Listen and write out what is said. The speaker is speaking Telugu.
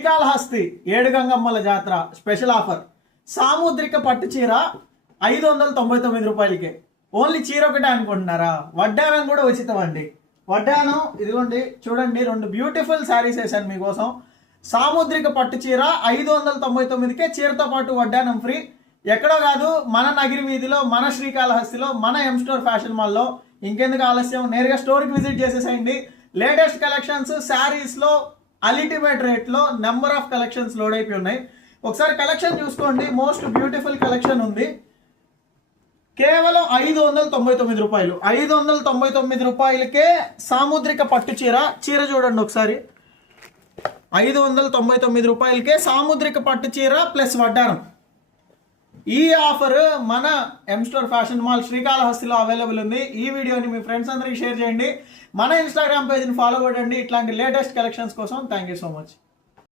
శ్రీకాళహస్తి ఏడుగంగమ్మల జాతర స్పెషల్ ఆఫర్. సాముద్రిక పట్టు చీర ఐదు వందల తొంభై తొమ్మిది రూపాయలకే. ఓన్లీ చీర ఒకటే అనుకుంటున్నారా? వడ్డానం కూడా ఉచితం అండి వడ్డానం ఇదిగోండి చూడండి రెండు బ్యూటిఫుల్ శారీస్ వేసాను మీకోసం. సాముద్రిక పట్టు చీర ఐదు వందల తొంభై తొమ్మిదికే చీరతో పాటు వడ్డానం ఫ్రీ ఎక్కడో కాదు మన నగిరి వీధిలో మన శ్రీకాళహస్తిలో మన ఎం స్టోర్ ఫ్యాషన్ మాల్లో ఇంకెందుకు ఆలస్యం? నేరుగా స్టోర్కి విజిట్ చేసేసేయండి. లేటెస్ట్ కలెక్షన్స్ శారీస్లో అల్టిమేట్ రేట్లో నెంబర్ ఆఫ్ కలెక్షన్స్ లోడ్ అయిపోయి ఉన్నాయి. ఒకసారి కలెక్షన్ చూసుకోండి. మోస్ట్ బ్యూటిఫుల్ కలెక్షన్ ఉంది. కేవలం ఐదు వందల తొంభై తొమ్మిది రూపాయలు. ఐదు వందల తొంభై తొమ్మిది రూపాయలకే సాముద్రిక పట్టు చీర. చీర చూడండి ఒకసారి. ఐదు వందల తొంభై తొమ్మిది రూపాయలకే సాముద్రిక పట్టు చీర ప్లస్ వడ్డారం. ఈ ఆఫర్ మన ఎంస్టోర్ ఫ్యాషన్ మాల్ శ్రీకాళహస్తిలో అవైలబుల్ ఉంది. ఈ వీడియోని మీ ఫ్రెండ్స్ అందరికీ షేర్ చేయండి. మన ఇన్స్టాగ్రామ్ పేజ్ని ఫాలో కొట్టండి. ఇట్లాంటి లేటెస్ట్ కలెక్షన్స్ కోసం థ్యాంక్ యూ సో మచ్